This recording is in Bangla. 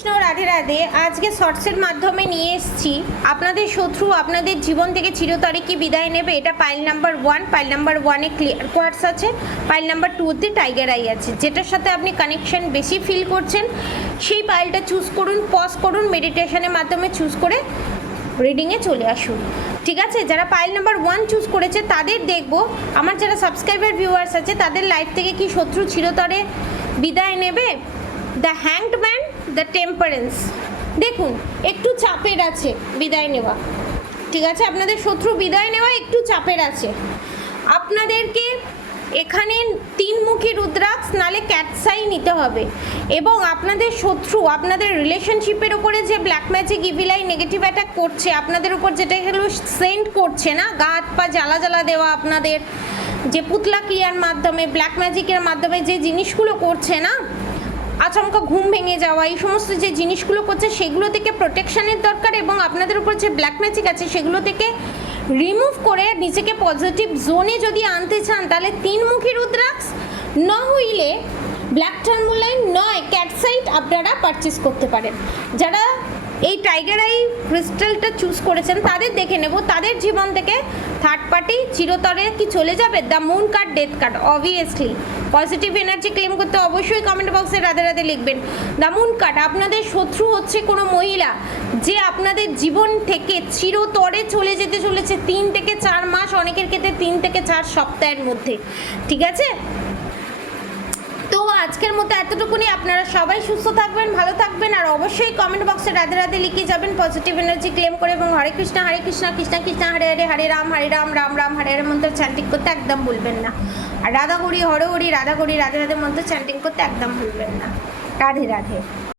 কৃষ্ণ রাধে রাধে। আজকে শর্টসের মাধ্যমে নিয়ে এসেছি আপনাদের শত্রু আপনাদের জীবন থেকে চিরতরে কি বিদায় নেবে। এটা পাইল নাম্বার 1। পাইল নাম্বার 1-এ ক্লিয়ার কোয়ার্টস আছে, পাইল নাম্বার 2-তে টাইগার আই আছে। যেটার সাথে আপনি কানেকশন বেশি ফিল করছেন সেই পাইলটা চুজ করুন, পজ করুন, মেডিটেশনের মাধ্যমে চুজ করে রিডিংয়ে চলে আসুন। ঠিক আছে, যারা পাইল নাম্বার 1 চুজ করেছে তাদের দেখব আমার যারা সাবস্ক্রাইবার ভিউয়ার্স আছে তাদের লাইফ থেকে কি শত্রু চিরতরে বিদায় নেবে। The hanged man, the temperance. দেখুন একটু চাপের আছে বিদায় নেওয়া। ঠিক আছে, আপনাদের শত্রু বিদায় নেওয়া একটু চাপের আছে। আপনাদেরকে এখানে 3মুখী রুদ্রাক্ষ নালে ক্যাটসাই নিতে হবে। এবং আপনাদের শত্রু আপনাদের রিলেশনশিপের উপরে যে black magic evil eye negative attack করছে আপনাদের উপর, যেটা হলো সেন্ড করছে না, গা হাত পা জ্বালা জ্বালা দেওয়া, আপনাদের যে পুতলা ক্রিয়ার মাধ্যমে ব্ল্যাক ম্যাজিকের মাধ্যমে যে জিনিসগুলো করছে না, আচমকা ঘুম ভেঙে যাওয়া, এই সমস্ত যে জিনিসগুলো করছে সেগুলো থেকে প্রোটেকশনের দরকার। এবং আপনাদের উপর যে ব্ল্যাক ম্যাজিক আছে সেগুলো থেকে রিমুভ করে নিজেকে পজিটিভ জোনে যদি আনতে চান তাহলে 3মুখী রুদ্রাক্ষ ন হইলে ব্ল্যাক টার্মোলাইন নয় ক্যাটসাইট আপনারা পারচেস করতে পারেন। যারা এই টাইগার আই ক্রিস্টালটা চুজ করেছেন তাদের দেখে নেব তাদের জীবন থেকে থার্ড পার্টি চিরতরে কি চলে যাবে। The moon card, death card. Obviously positive energy claim করতে অবশ্যই কমেন্ট বক্সে রাধে রাধে লিখবেন। দ্য মুন কার্ড, আপনাদের শত্রু হচ্ছে কোনো মহিলা যে আপনাদের জীবন থেকে চিরতরে চলে যেতে চলেছে 3 থেকে 4 মাস, অনেকের ক্ষেত্রে 3 থেকে 4 সপ্তাহের মধ্যে। ঠিক আছে, তো আজকের মতো এতটুকুনি। আপনারা সবাই সুস্থ থাকবেন, ভালো থাকবেন, আর অবশ্যই কমেন্ট বক্সে রাধে রাধে লিখে যাবেন পজিটিভ এনার্জি ক্লেম করে। এবং হরে কৃষ্ণ কৃষ্ণ কৃষ্ণ হরে হরে, হরে রাম রাম রাম হরে হরে মন্ত্র চ্যান্টিং করতে একদম ভুলবেন না। আর রাধা গৌরী হরে হরি, রাধা গৌরী রাধে রাধে মন্ত্র চ্যান্টিং করতে একদম ভুলবেন না। রাধে রাধে।